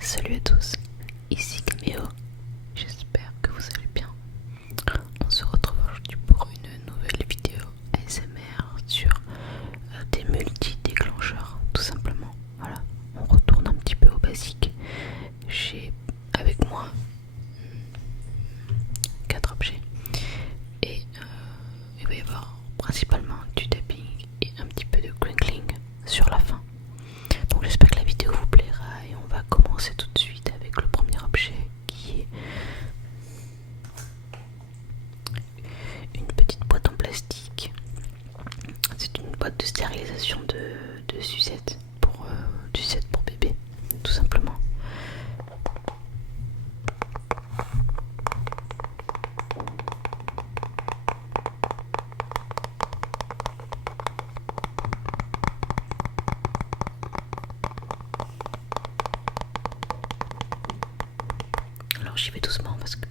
Salut à tous, ici Caméo, j'espère que vous allez bien. On se retrouve aujourd'hui pour une nouvelle vidéo ASMR sur des multi-déclencheurs, tout simplement. Voilà, on retourne un petit peu au basique. J'ai avec moi 4 objets et il va y avoir principalement du tapping et un petit peu de crinkling sur la fin. Donc j'espère que la vidéo vous plaira et on va commencer tout de suite avec le premier objet qui est une petite boîte en plastique. C'est une boîte de stérilisation de sucettes pour bébé, tout simplement. Alors j'y vais doucement parce que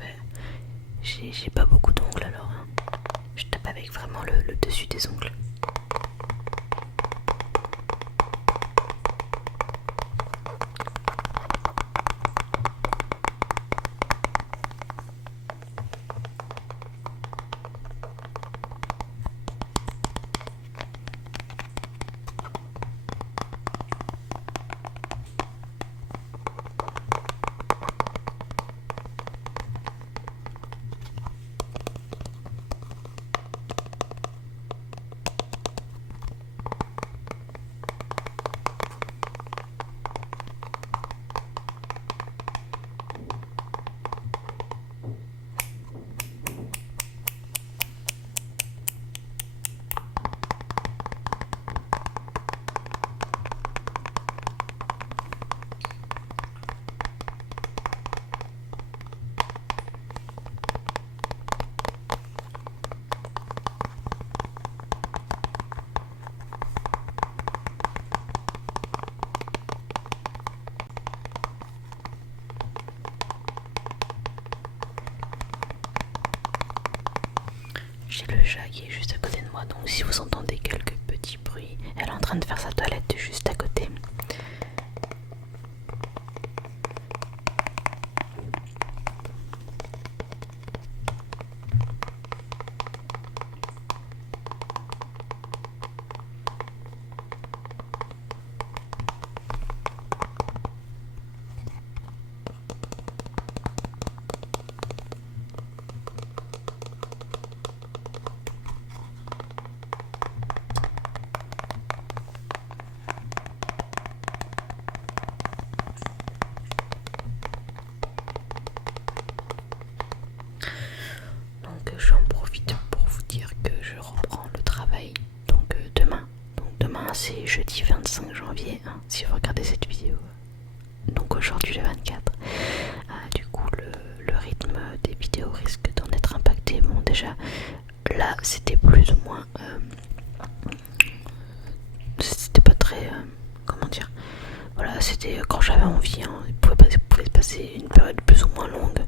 j'ai pas beaucoup d'ongles, alors je tape avec vraiment le dessus des ongles. J'ai le chat qui est juste à côté de moi, donc si vous entendez quelques petits bruits, elle est en train de faire sa toilette juste à côté. Donc j'en profite pour vous dire que je reprends le travail demain. Donc demain c'est jeudi 25 janvier, hein, si vous regardez cette vidéo. Donc aujourd'hui le 24. Du coup le rythme des vidéos risque d'en être impacté. Bon déjà là c'était plus ou moins c'était pas très comment dire, voilà, c'était quand j'avais envie, hein. Il pouvait se passer une période plus ou moins longue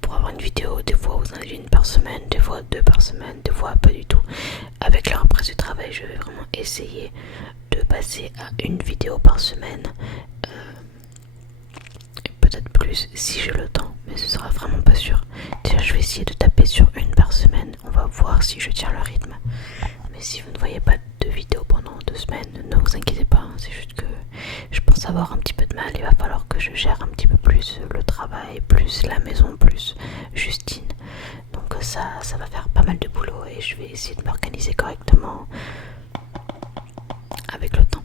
pour avoir une vidéo. Des fois vous en avez une par semaine, des fois deux par semaine, des fois pas du tout. Avec la reprise du travail je vais vraiment essayer de passer à une vidéo par semaine, peut-être plus si j'ai le temps, mais ce sera vraiment pas sûr. Déjà je vais essayer de taper sur une par semaine, on va voir si je tiens le rythme. Mais si vous ne voyez pas de vidéo pendant 2 semaines, ne vous inquiétez pas, hein, c'est juste que je pense avoir un petit peu de mal. Il va falloir que je gère un petit peu plus le travail, plus la maison, plus Justine. Donc ça va faire pas mal de boulot et je vais essayer de m'organiser correctement avec le temps.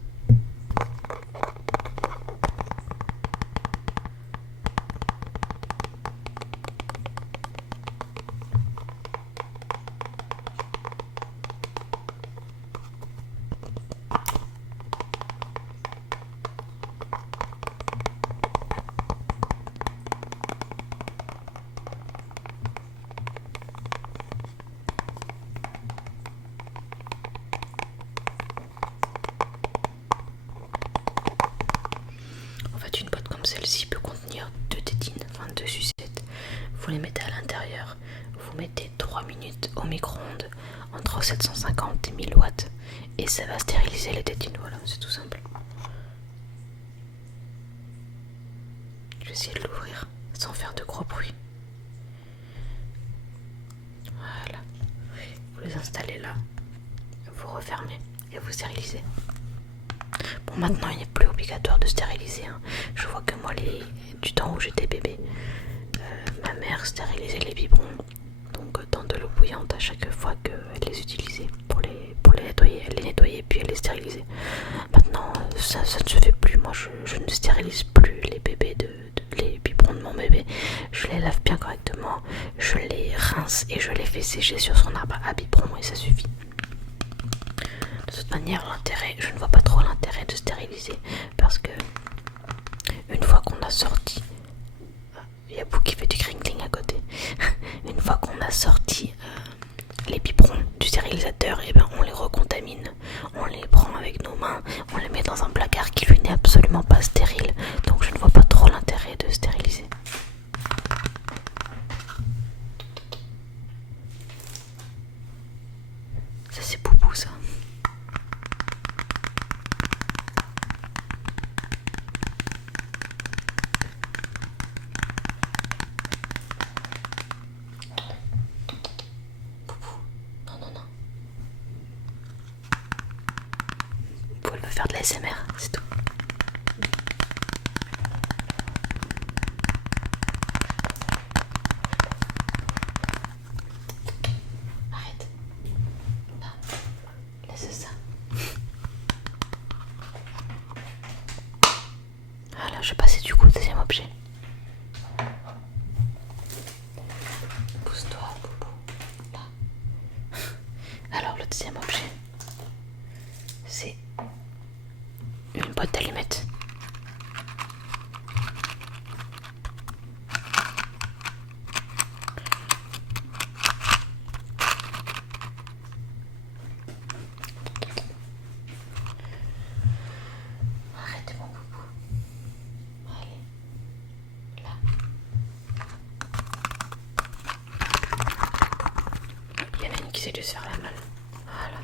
Une boîte comme celle-ci peut contenir 2 tétines, enfin 2 sucettes. Vous les mettez à l'intérieur, vous mettez 3 minutes au micro-ondes entre 750 et 1000 watts et ça va stériliser les tétines. Voilà, c'est tout simple. vais essayer de l'ouvrir sans faire de gros bruit. Voilà. Vous les installez là, vous refermez et vous stérilisez. Bon, maintenant il n'est plus obligatoire de stériliser. Hein. Je vois que moi, du temps où j'étais bébé, ma mère stérilisait les biberons. Donc dans de l'eau bouillante à chaque fois qu'elle les utilisait pour les nettoyer. Elle les nettoyait puis elle les stérilisait. Maintenant ça ne se fait plus. Moi je ne stérilise plus les bébés les biberons de mon bébé. Je les lave bien correctement, je les rince et je les fais sécher sur son arbre à biberon et ça suffit. De toute manière, je ne vois pas trop l'intérêt de stériliser parce que une fois qu'on a sorti, il y a Bou qui fait du crinkling à côté. Une fois qu'on a sorti les biberons du stérilisateur, et ben on les recontamine. On les prend avec nos mains, on les met dans un placard qui lui n'est absolument pas stérile. Donc je ne vois pas trop l'intérêt de stériliser. Ça c'est Boubou ça. Elle va faire de la SMR, c'est tout. Arrête. Là, laisse ça. Voilà, je vais passer du coup au deuxième objet. Pousse-toi, Boubou. Là. Alors, le deuxième objet, c'est une boîte d'allumettes. Arrête mon Boubou. Allez. Là. Il y en a une qui sait de se faire la malle. Voilà.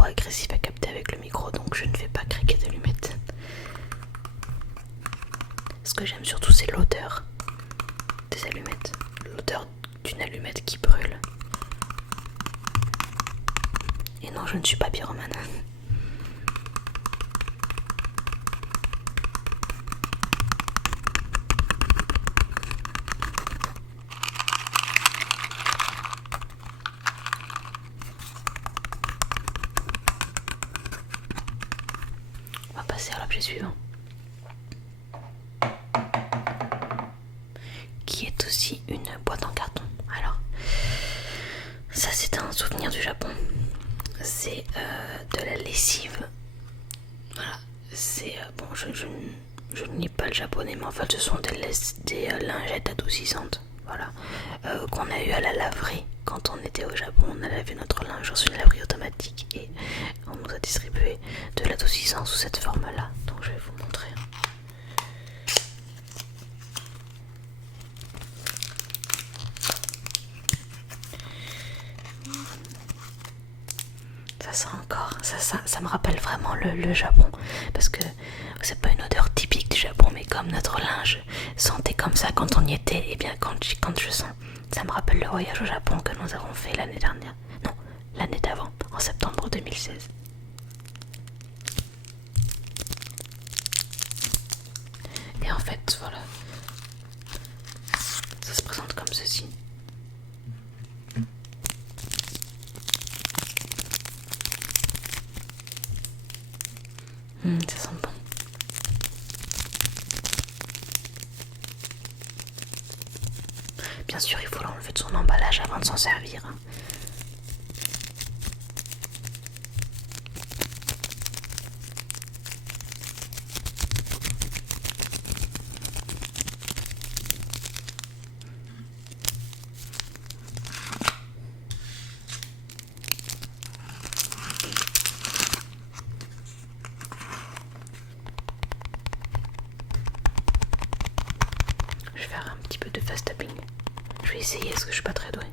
trop agressif à capter avec le micro, donc je ne vais pas craquer d'allumettes. Ce que j'aime surtout, c'est l'odeur des allumettes, l'odeur d'une allumette qui brûle. Et non, je ne suis pas pyromane. On va passer à l'objet suivant, qui est aussi une boîte en carton. Alors, ça c'est un souvenir du Japon. C'est de la lessive. Voilà, c'est bon, je ne lis pas le japonais, mais en fait, ce sont des lingettes adoucissantes. Voilà, qu'on a eu à la laverie quand on était au Japon. On a lavé notre linge dans une laverie automatique et on nous a distribué de l'adoucissant sous cette forme-là. Donc, je vais vous montrer. Ça sent encore, ça me rappelle vraiment le Japon, parce que c'est pas une odeur typique du Japon, mais comme notre linge sentait comme ça quand on y était, et bien quand je sens, ça me rappelle le voyage au Japon que nous avons fait l'année dernière, non, l'année d'avant, en septembre 2016. Et en fait, voilà, ça se présente comme ceci. Ça sent bon. Bien sûr, il faut l'enlever de son emballage avant de s'en servir. Je vais faire un petit peu de fast tapping. Je vais essayer parce que je suis pas très douée.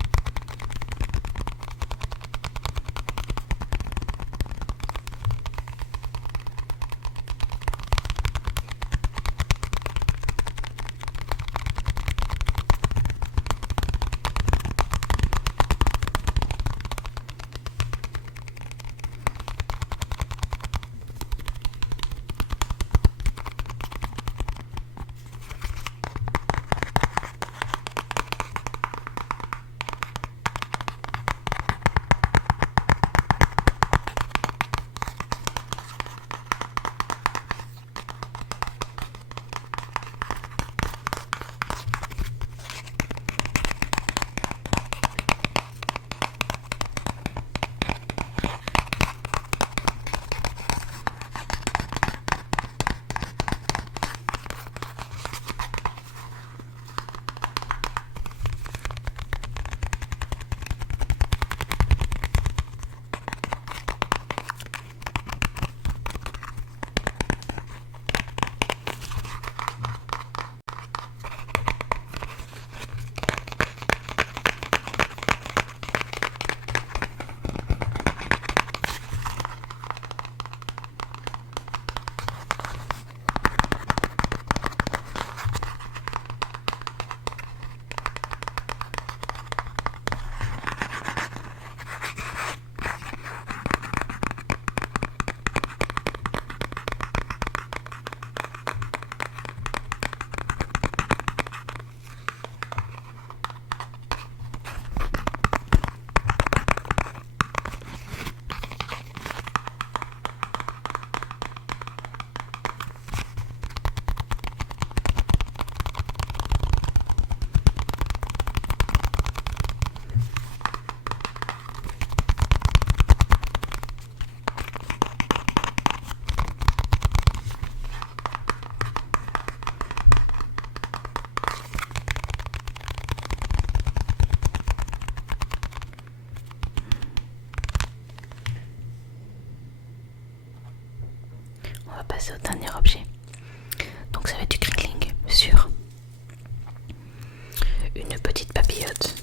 On va passer au dernier objet. Donc ça va être du crinkling sur une petite papillote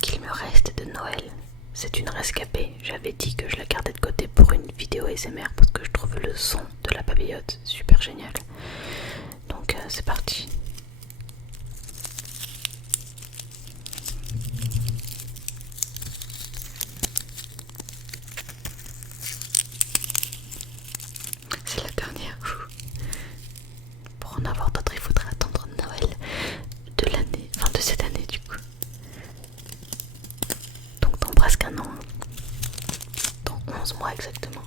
qu'il me reste de Noël. c'est une rescapée. J'avais dit que je la gardais de côté pour une vidéo ASMR parce que je trouve le son de la papillote super génial. Donc c'est parti. C'est la dernière. Pour en avoir d'autres, il faudrait attendre Noël de l'année, enfin de cette année du coup. Donc dans presque un an, hein. Dans 11 mois exactement.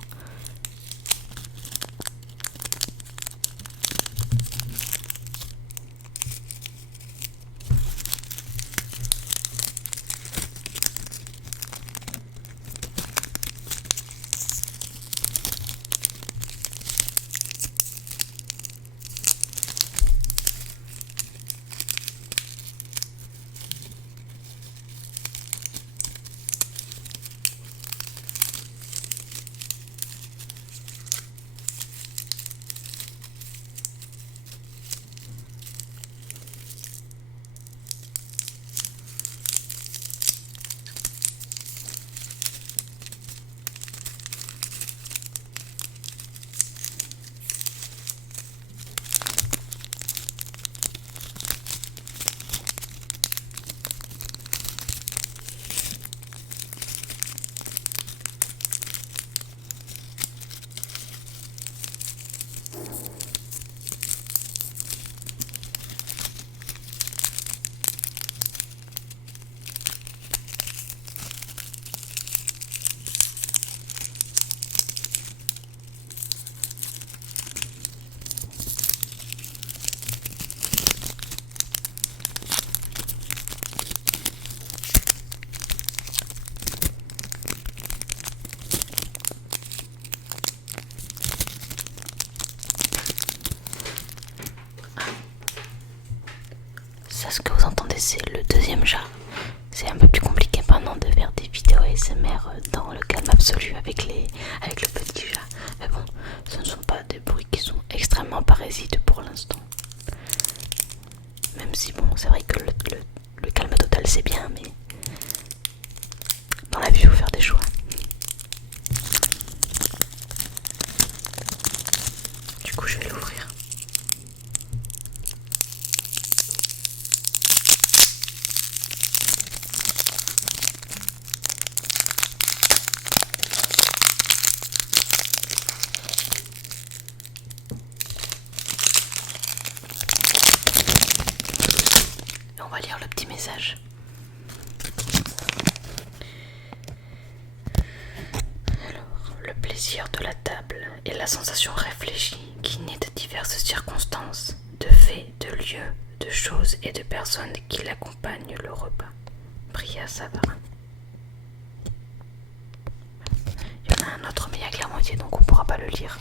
Ça, ce que vous entendez, c'est le deuxième chat. C'est un peu plus compliqué maintenant de faire des vidéos ASMR dans le calme absolu avec le petit chat. Mais bon, ce ne sont pas des bruits qui sont extrêmement parasites pour l'instant. Même si bon, c'est vrai que le calme total c'est bien, mais dans la vie il faut faire des choix. Du coup je vais l'ouvrir. Et on va lire le petit message. Le plaisir de la table est la sensation réfléchie qui naît de diverses circonstances, de faits, de lieux, de choses et de personnes qui l'accompagnent le repas. Priya Savarin. Il y en a un autre mais il y a que la moitié donc on ne pourra pas le lire.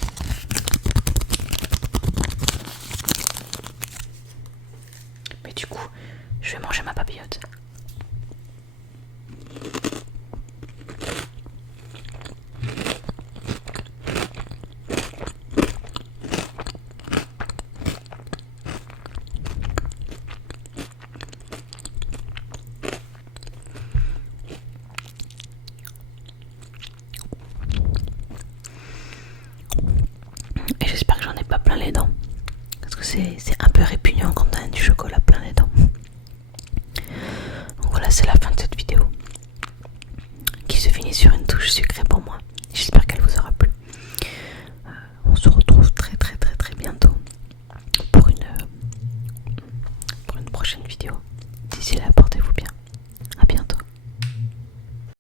Mais du coup, je vais manger ma papillote. Et j'espère que j'en ai pas plein les dents. Parce que c'est un peu répugnant quand on a du chocolat plein les dents. Donc voilà, c'est la fin de cette vidéo. Qui se finit sur une touche sucrée pour moi. J'espère qu'elle vous aura plu. On se retrouve très bientôt pour une prochaine vidéo. D'ici là,